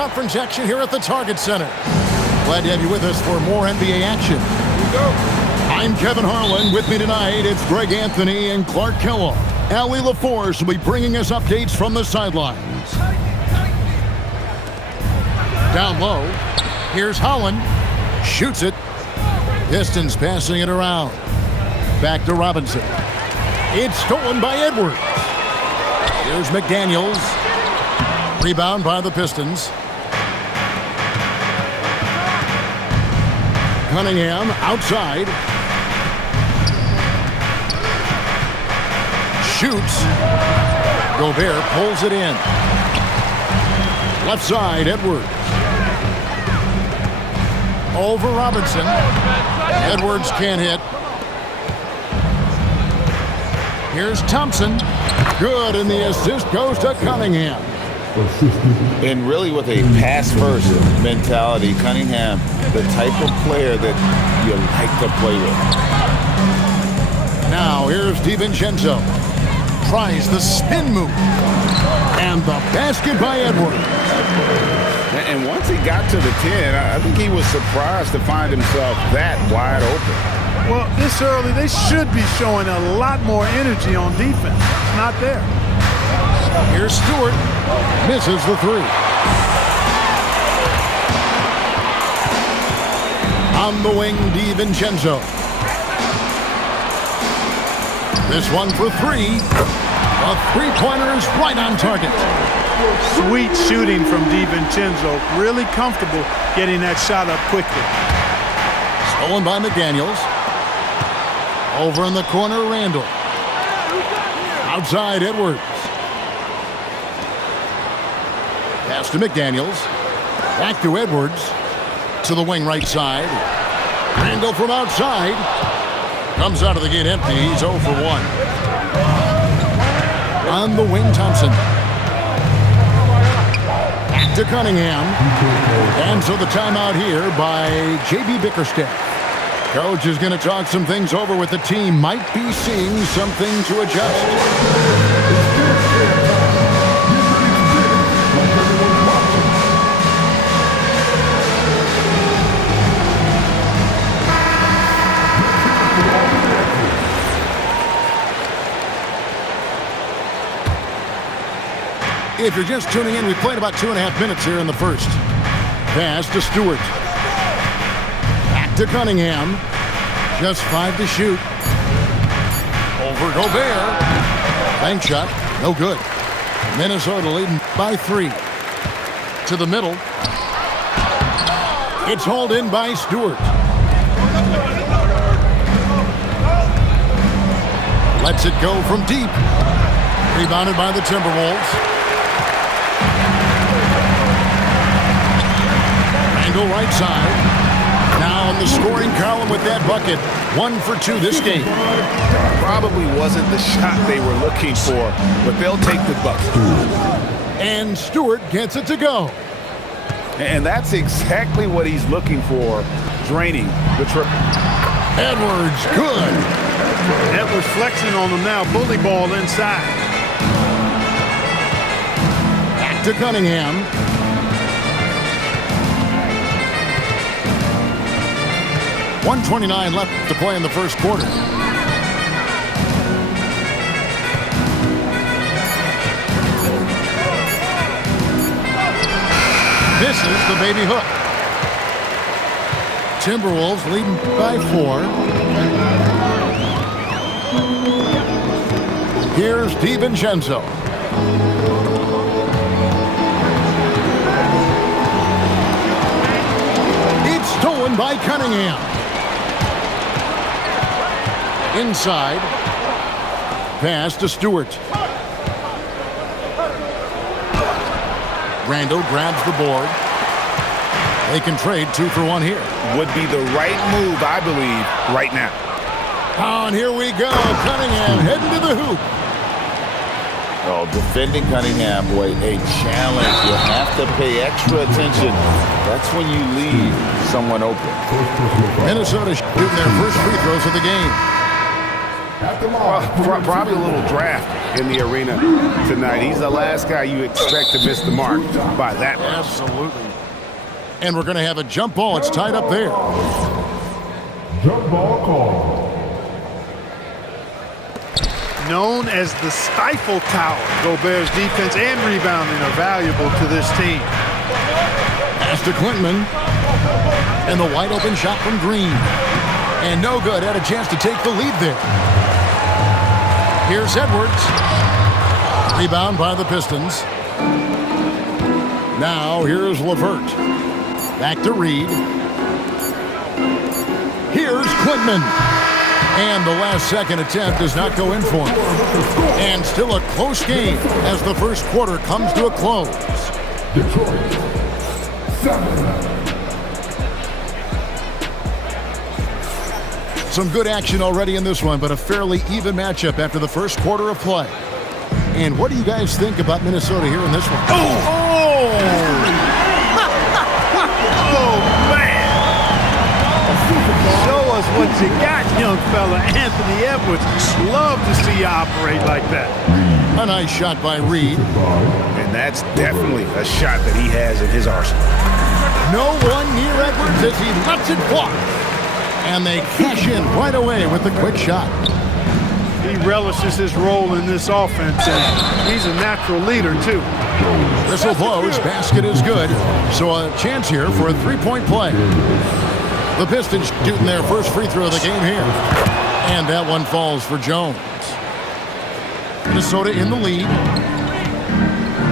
conference action here at the Target Center. Glad to have you with us for more NBA action. Here we go. I'm Kevin Harlan. With me tonight, it's Greg Anthony and Clark Kellogg. Allie LaForce will be bringing us updates from the sidelines. Down low, here's Holland. Shoots it. Pistons passing it around. Back to Robinson. It's stolen by Edwards. Here's McDaniels. Rebound by the Pistons. Cunningham outside. Shoots. Gobert pulls it in. Left side, Edwards. Over Robinson. Edwards can't hit. Here's Thompson. Good, and the assist goes to Cunningham. And really with a pass-first mentality, Cunningham, the type of player that you like to play with. Now here's DiVincenzo. Tries the spin move. And the basket by Edwards. And once he got to the 10, I think he was surprised to find himself that wide open. Well, this early, they should be showing a lot more energy on defense. It's not there. Here's Stewart. Misses the three. On the wing, DiVincenzo. This one for three. The three-pointer is right on target. Sweet shooting from DiVincenzo. Really comfortable getting that shot up quickly. Stolen by McDaniels. Over in the corner, Randall. Outside, Edwards. Pass to McDaniels. Back to Edwards. To the wing right side. Randall from outside. Comes out of the gate empty. He's 0 for 1. On the wing, Thompson. Back to Cunningham. And so the timeout here by J.B. Bickerstaff. Coach is going to talk some things over with the team. Might be seeing something to adjust. If you're just tuning in, we played about 2.5 minutes here in the first. Pass to Stewart. Back to Cunningham. Just 5 to shoot. Over Gobert. Bank shot. No good. Minnesota leading by 3. To the middle. It's hauled in by Stewart. Lets it go from deep. Rebounded by the Timberwolves. Go right side. Now on the scoring column with that bucket. 1 for 2 this game. Probably wasn't the shot they were looking for, but they'll take the bucket. And Stewart gets it to go. And that's exactly what he's looking for, draining the triple. Edwards, good. Edwards flexing on them now. Bully ball inside. Back to Cunningham. .129 left to play in the first quarter. Misses the baby hook. Timberwolves leading by 4. Here's DiVincenzo. It's stolen by Cunningham. Inside. Pass to Stewart. Randall grabs the board. They can trade 2 for 1 here. Would be the right move, I believe, right now. Oh, and here we go. Cunningham heading to the hoop. Oh, defending Cunningham, boy, a challenge. You have to pay extra attention. That's when you leave someone open. Minnesota shooting their first free throws of the game. Probably a little draft in the arena tonight. He's the last guy you expect to miss the mark by that much. Absolutely. And we're going to have a jump ball. It's tied up there. Jump ball call. Known as the stifle tower, Gobert's defense and rebounding are valuable to this team. Pass to Clinton. And the wide open shot from Green. And no good. Had a chance to take the lead there. Here's Edwards. Rebound by the Pistons. Now here's LeVert. Back to Reed. Here's Clinton. And the last-second attempt does not go in for him. And still a close game as the first quarter comes to a close. Detroit, 7. Some good action already in this one, but a fairly even matchup after the first quarter of play. And what do you guys think about Minnesota here in this one? Oh, man. Show us what you got, young fella. Anthony Edwards. Love to see you operate like that. A nice shot by Reed. And that's definitely a shot that he has in his arsenal. No one near Edwards as he lets it fly. And they cash in right away with the quick shot. He relishes his role in this offense, and he's a natural leader, too. Whistle blows, basket is good. So a chance here for a three-point play. The Pistons shooting their first free throw of the game here. And that one falls for Jones. Minnesota in the lead.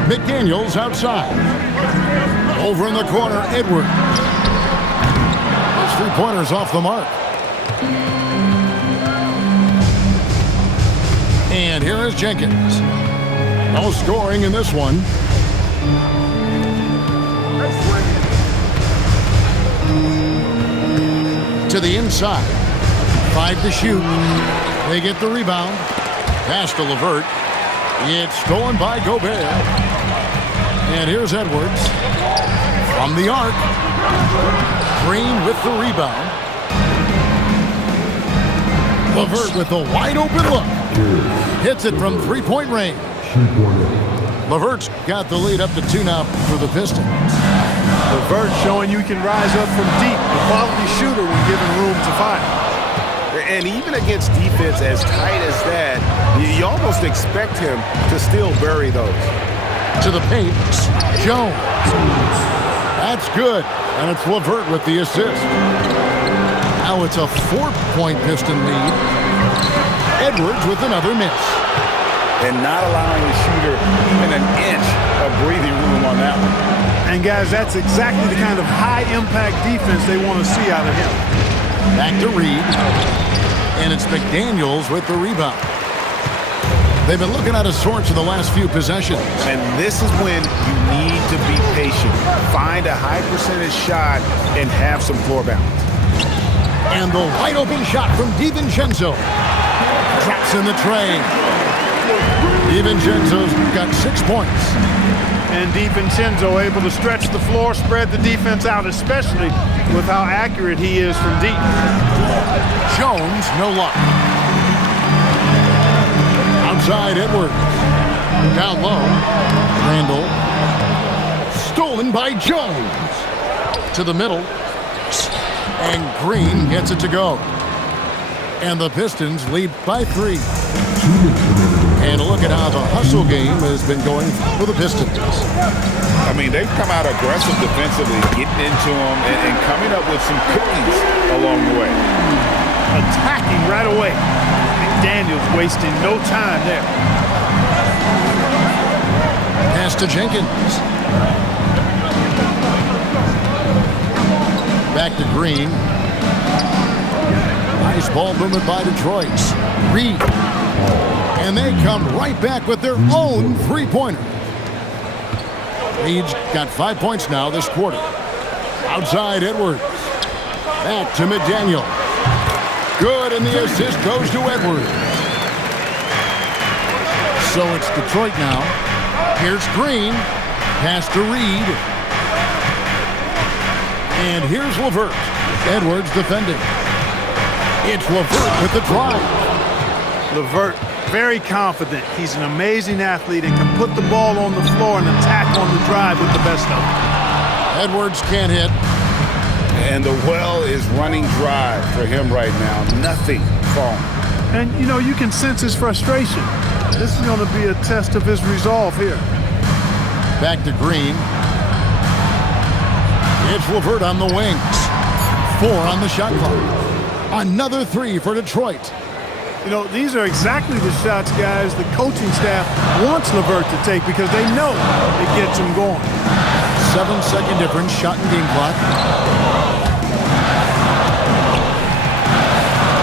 McDaniels outside. Over in the corner, Edwards. Those three-pointers off the mark. And here is Jenkins. No scoring in this one. To the inside. 5 to shoot. They get the rebound. Pass to LeVert. It's stolen by Gobert. And here's Edwards. From the arc. Green with the rebound. LeVert with a wide open look. Hits it from three-point range. LeVert's got the lead up to 2 now for the Pistons. LeVert showing you can rise up from deep. A quality shooter when given room to fire. And even against defense as tight as that, you almost expect him to still bury those. To the paint, Jones. That's good. And it's LeVert with the assist. Now it's a 4-point Piston lead. Edwards with another miss. And not allowing the shooter even an inch of breathing room on that one. And guys, that's exactly the kind of high-impact defense they want to see out of him. Back to Reed. And it's McDaniels with the rebound. They've been looking out of sorts in the last few possessions. And this is when you need to be patient. Find a high percentage shot and have some floor balance. And the wide open shot from DiVincenzo. Drops in the tray. DiVincenzo's got 6 points. And DiVincenzo able to stretch the floor, spread the defense out, especially with how accurate he is from deep. Jones, no luck. Outside Edwards. Down low. Randall. Stolen by Jones. To the middle. And Green gets it to go. And the Pistons lead by 3. And look at how the hustle game has been going for the Pistons. I mean, they've come out aggressive defensively, getting into them and coming up with some cookies along the way. Attacking right away. McDaniels wasting no time there. Pass to Jenkins. Back to Green. Nice ball movement by Detroit. Reed. And they come right back with their own three-pointer. Reed's got 5 points now this quarter. Outside Edwards. Back to McDaniel. Good, and the assist goes to Edwards. So it's Detroit now. Here's Green. Pass to Reed. And here's LeVert. Edwards defending. It's LeVert with the drive. LeVert, very confident. He's an amazing athlete and can put the ball on the floor and attack on the drive with the best of them. Edwards can't hit. And the well is running dry for him right now. Nothing falling. And, you know, you can sense his frustration. This is going to be a test of his resolve here. Back to Green. It's LeVert on the wings. 4 on the shot clock. Another 3 for Detroit. You know, these are exactly the shots, guys, the coaching staff wants LeVert to take because they know it gets him going. 7-second difference, shot and game clock.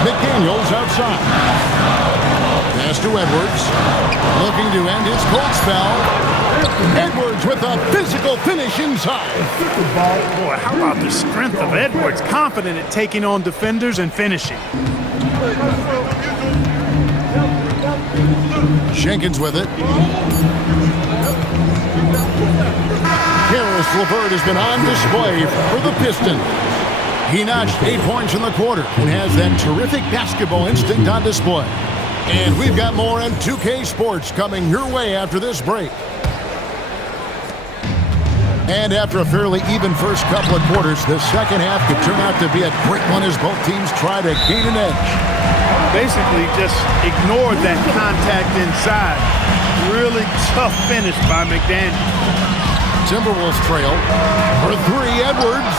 McDaniels outside. Pass to Edwards. Looking to end his cold spell. Edwards with a physical finish inside. Boy, how about the strength of Edwards? Confident at taking on defenders and finishing. Jenkins with it. Karis LeVert has been on display for the Pistons. He notched 8 points in the quarter and has that terrific basketball instinct on display. And we've got more on 2K Sports coming your way after this break. And after a fairly even first couple of quarters, the second half could turn out to be a great one as both teams try to gain an edge. Basically just ignored that contact inside. Really tough finish by McDaniels. Timberwolves trail for 3, Edwards.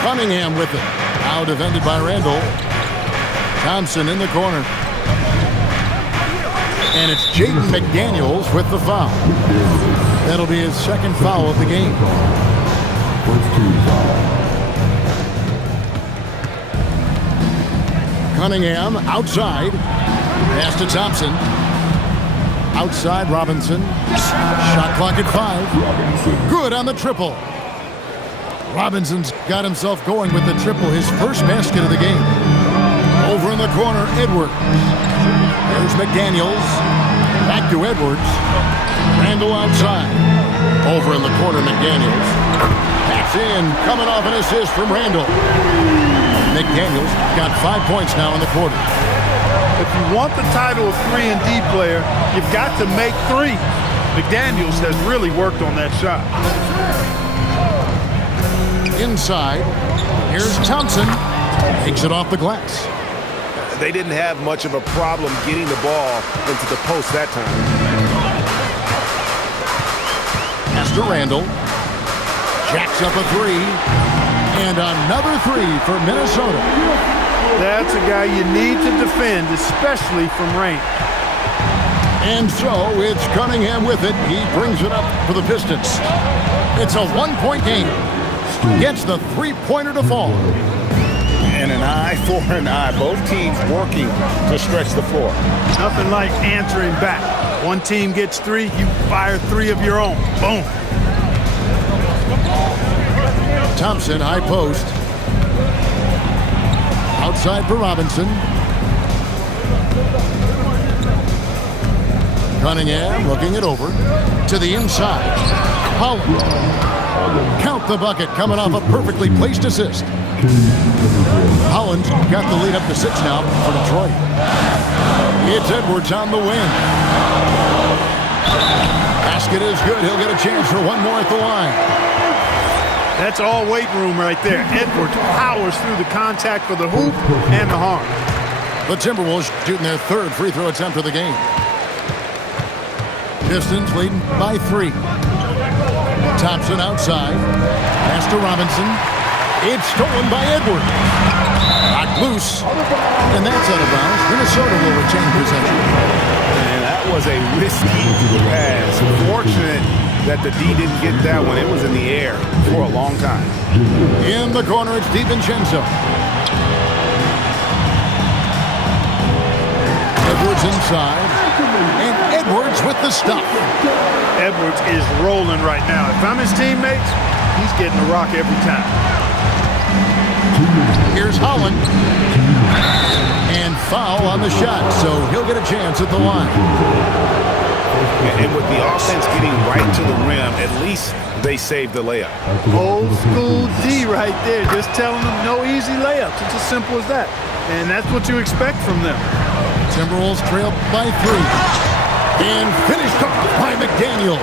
Cunningham with it. Now defended by Randall. Thompson in the corner. And it's Jaden McDaniels with the foul. That'll be his second foul of the game. Cunningham outside. Pass to Thompson. Outside Robinson. Shot clock at 5. Good on the triple. Robinson's got himself going with the triple, his first basket of the game. Over in the corner, Edwards. There's McDaniels. Back to Edwards. Randall outside. Over in the corner, McDaniels. Pass in, coming off an assist from Randall. McDaniels got 5 points now in the quarter. If you want the title of 3-and-D player, you've got to make threes. McDaniels has really worked on that shot. Inside, here's Thompson. Takes it off the glass. They didn't have much of a problem getting the ball into the post that time. Pass to Randall. Jacks up a 3. And another 3 for Minnesota. That's a guy you need to defend, especially from range. And so it's Cunningham with it. He brings it up for the Pistons. It's a 1-point game. Gets the 3-pointer to fall. And an eye for an eye. Both teams working to stretch the floor. Nothing like answering back. One team gets 3, you fire 3 of your own. Boom. Thompson, high post. Outside for Robinson. Cunningham looking it over. To the inside. Holland. Count the bucket coming off a perfectly placed assist. Holland got the lead up to 6 now for Detroit. It's Edwards on the wing. Basket is good. He'll get a chance for one more at the line. That's all weight room right there. Edwards powers through the contact for the hoop and the harm. The Timberwolves shooting their 3rd free throw attempt of the game. Pistons leading by 3. Thompson outside. Pass to Robinson. It's stolen by Edwards. Knocked loose. And that's out of bounds. Minnesota will retain possession. And that was a risky pass. Fortunate that the D didn't get that one. It was in the air for a long time. In the corner, it's DiVincenzo. Edwards inside. And Edwards with the stop. Edwards is rolling right now. If I'm his teammates, he's getting a rock every time. Here's Holland. And foul on the shot, so he'll get a chance at the line. And with the offense getting right to the rim, at least they saved the layup. Old school D right there, just telling them no easy layups. It's as simple as that. and that's what you expect from them. Timberwolves trail by 3. And finished off by McDaniel.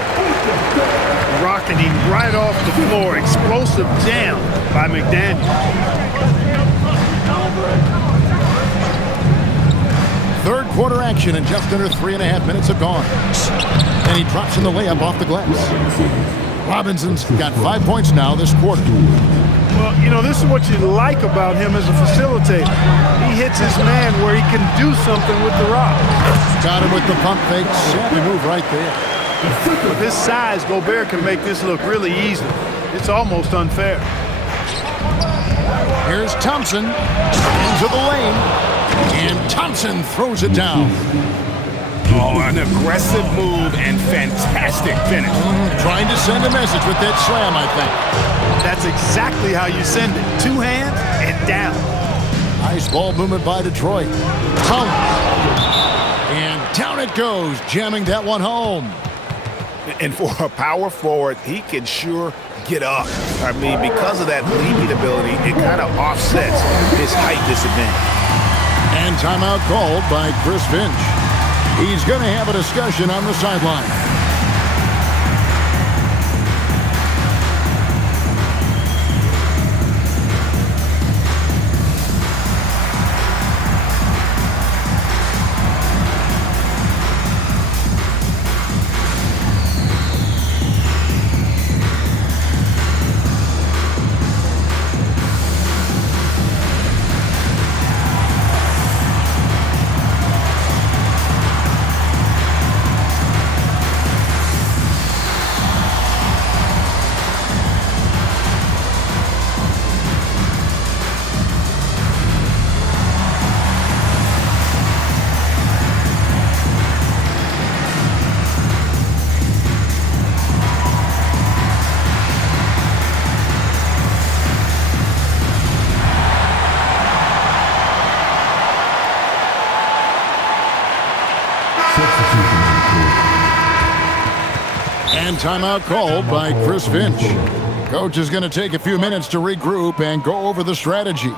Rocketing right off the floor. Explosive jam by McDaniel. Third quarter action, and just under 3.5 minutes have gone. And he drops in the layup off the glass. Robinson's got 5 points now this quarter. Well, you know, this is what you like about him as a facilitator. He hits his man where he can do something with the rock. Got him with the pump fake. Savvy move right there. With his size, Gobert can make this look really easy. It's almost unfair. Here's Thompson into the lane. And Thompson throws it down. Oh, an aggressive move and fantastic finish. Trying to send a message with that slam, I think. That's exactly how you send it. 2 hands and down. Nice ball movement by Detroit. And down it goes, jamming that one home. And for a power forward, he can sure get up. I mean, because of that leaping ability, it kind of offsets his height disadvantage. And timeout called by Chris Finch. He's going to have a discussion on the sideline. And timeout called by Chris Finch. Coach is going to take a few minutes to regroup and go over the strategy.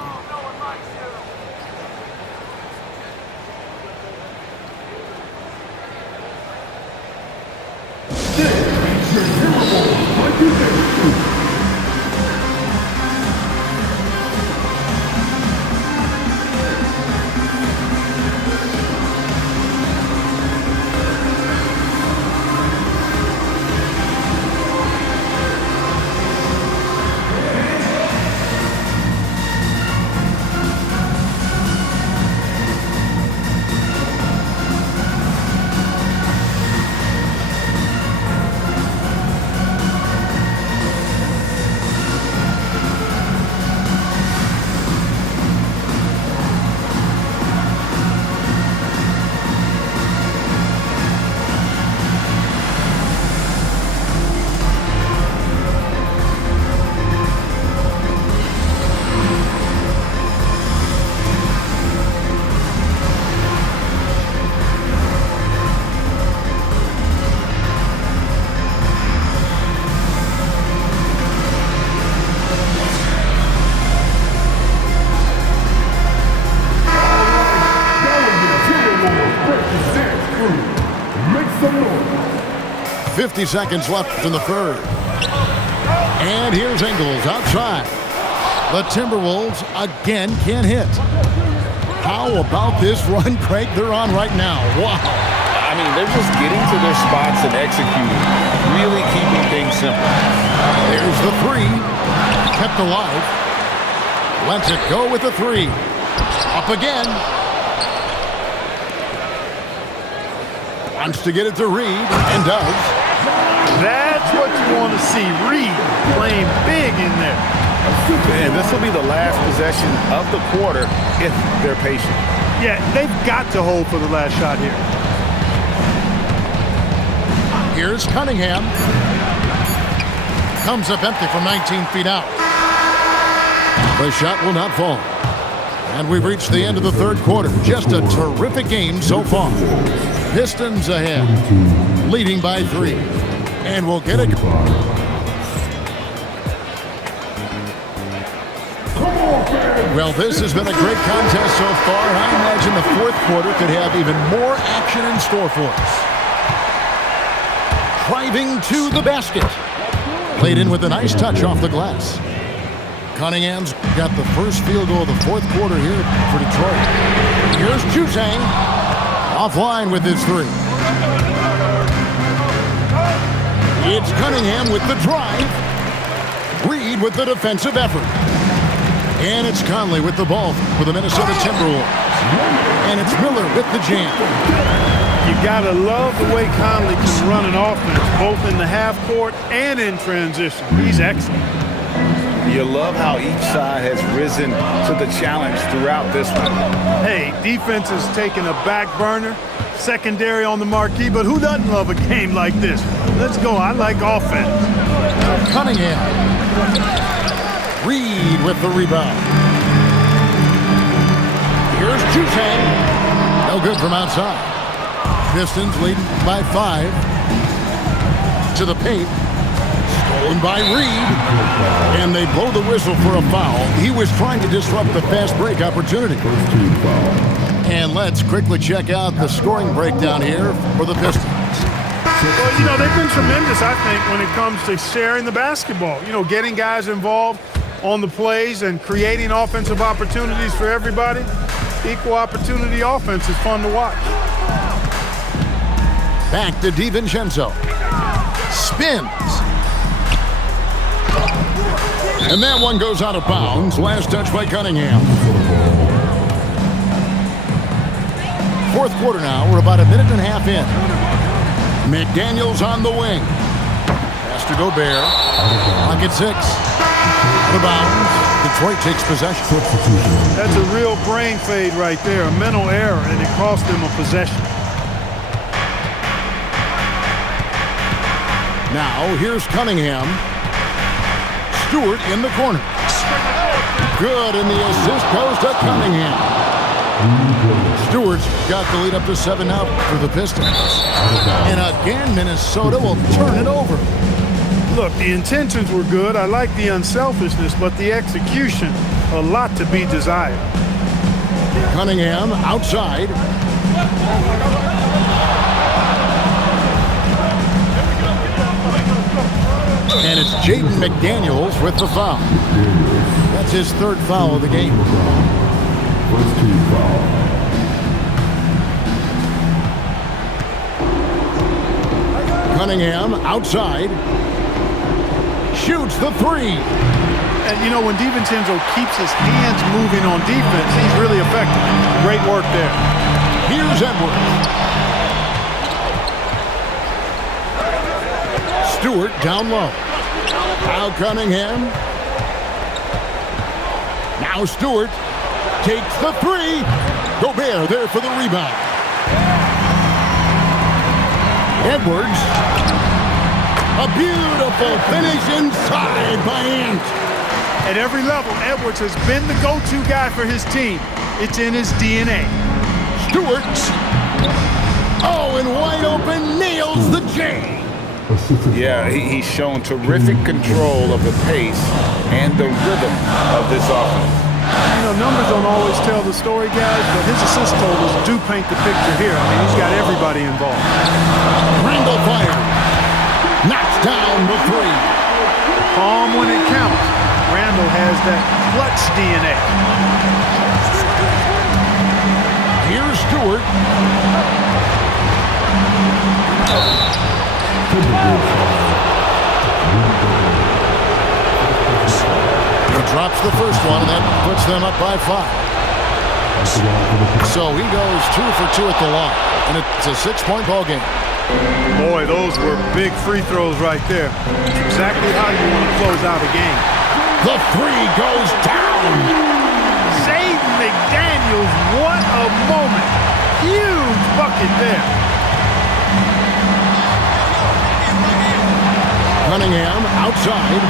Make some noise. 50 seconds left in the third. And here's Ingles outside. The Timberwolves again can't hit. How about this run, Craig, they're on right now? Wow. I mean, they're just getting to their spots and executing, really keeping things simple. There's the three. Kept alive. Lets it go with the three. Up again. Wants to get it to Reed, and does. That's what you want to see. Reed playing big in there. And this will be the last possession of the quarter if they're patient. Yeah, they've got to hold for the last shot here. Here's Cunningham. Comes up empty from 19 feet out. The shot will not fall. And we've reached the end of the third quarter. Just a terrific game so far. Pistons ahead, leading by 3. And we'll get it. Come on, fans. Well, this has been a great contest so far. I imagine the fourth quarter could have even more action in store for us. Driving to the basket. Played in with a nice touch off the glass. Cunningham's got the first field goal of the fourth quarter here for Detroit. Here's Chutang. Offline with his three. It's Cunningham with the drive. Reed with the defensive effort. And it's Conley with the ball for the Minnesota Timberwolves. And it's Miller with the jam. You gotta love the way Conley can run an offense, both in the half court and in transition. He's excellent. You love how each side has risen to the challenge throughout this one. Hey, defense is taking a back burner, secondary on the marquee, but who doesn't love a game like this? Let's go. I like offense. Cunningham. Reed with the rebound. Here's Chutang. No good from outside. Pistons leading by 5. To the paint. Stolen by Reed. And they blow the whistle for a foul. He was trying to disrupt the fast break opportunity. And let's quickly check out the scoring breakdown here for the Pistons. Well, you know, they've been tremendous, I think, when it comes to sharing the basketball. You know, getting guys involved on the plays and creating offensive opportunities for everybody. Equal opportunity offense is fun to watch. Back to DiVincenzo. Spins. And that one goes out of bounds. Last touch by Cunningham. Fourth quarter now. We're about a minute and a half in. McDaniels on the wing. Pass to Gobert. Clock at 6. Out of bounds. Detroit takes possession. That's a real brain fade right there. A mental error, and it cost them a possession. Now, here's Cunningham. Stewart in the corner. Good, and the assist goes to Cunningham. Stewart's got the lead up to 7 now for the Pistons. And again, Minnesota will turn it over. Look, the intentions were good. I like the unselfishness, but the execution, a lot to be desired. Cunningham outside. And it's Jaden McDaniels with the foul. That's his third foul of the game. First team foul. Cunningham outside. Shoots the three. And, you know, when DiVincenzo keeps his hands moving on defense, he's really effective. Great work there. Here's Edwards. Stewart down low. Now Cunningham. Now Stewart takes the three. Gobert there for the rebound. Edwards. A beautiful finish inside by Ant. At every level, Edwards has been the go-to guy for his team. It's in his DNA. Stewart. Oh, and wide open, nails the J. Yeah, he's shown terrific control of the pace and the rhythm of this offense. You know, numbers don't always tell the story, guys, but his assist totals do paint the picture here. I mean, he's got everybody involved. Randall fire. Knocks down the three. Calm when it counts. Randall has that clutch DNA. Here's Stewart. He drops the first one, and that puts them up by 5. So he goes 2 for 2 at the line, and it's a 6-point ball game. Boy, those were big free throws right there. Exactly how you want to close out a game. The three goes down. Jaden McDaniels, what a moment. Huge bucket there. Cunningham outside.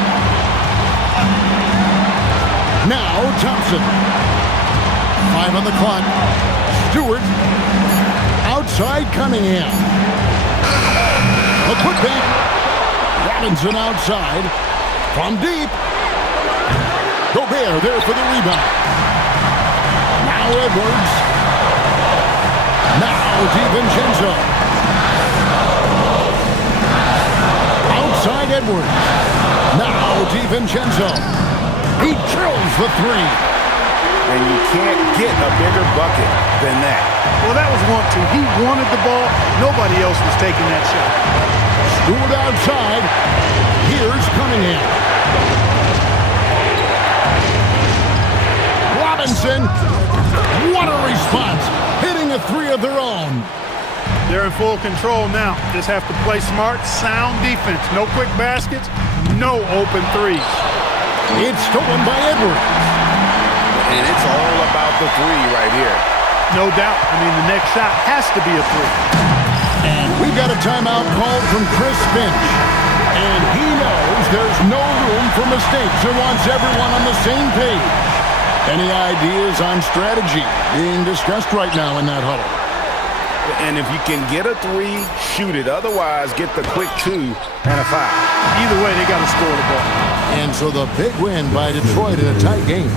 Now Thompson. 5 on the clock. Stewart outside Cunningham. A putback. Robinson outside. From deep. Gobert there for the rebound. Now Edwards. Now DiVincenzo. Outside Edwards. Now DiVincenzo. He drills the three. And you can't get a bigger bucket than that. Well, that was 1-2. He wanted the ball. Nobody else was taking that shot. Stewart outside. Here's Cunningham. Robinson. What a response. Hitting a three of their own. They're in full control now. Just have to play smart, sound defense. No quick baskets, no open threes. It's stolen by Edwards. And it's all about the three right here. No doubt. I mean, the next shot has to be a three. And we've got a timeout called from Chris Finch. And he knows there's no room for mistakes and wants everyone on the same page. Any ideas on strategy being discussed right now in that huddle? And if you can get a three, shoot it. Otherwise, get the quick 2 and a 5. Either way, they got to score the ball. And so the big win by Detroit in a tight game.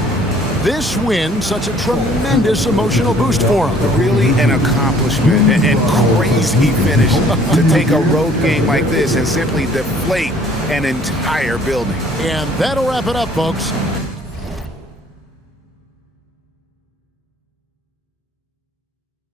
This win, such a tremendous emotional boost for them. Really an accomplishment and crazy finish to take a road game like this and simply deflate an entire building. And that'll wrap it up, folks.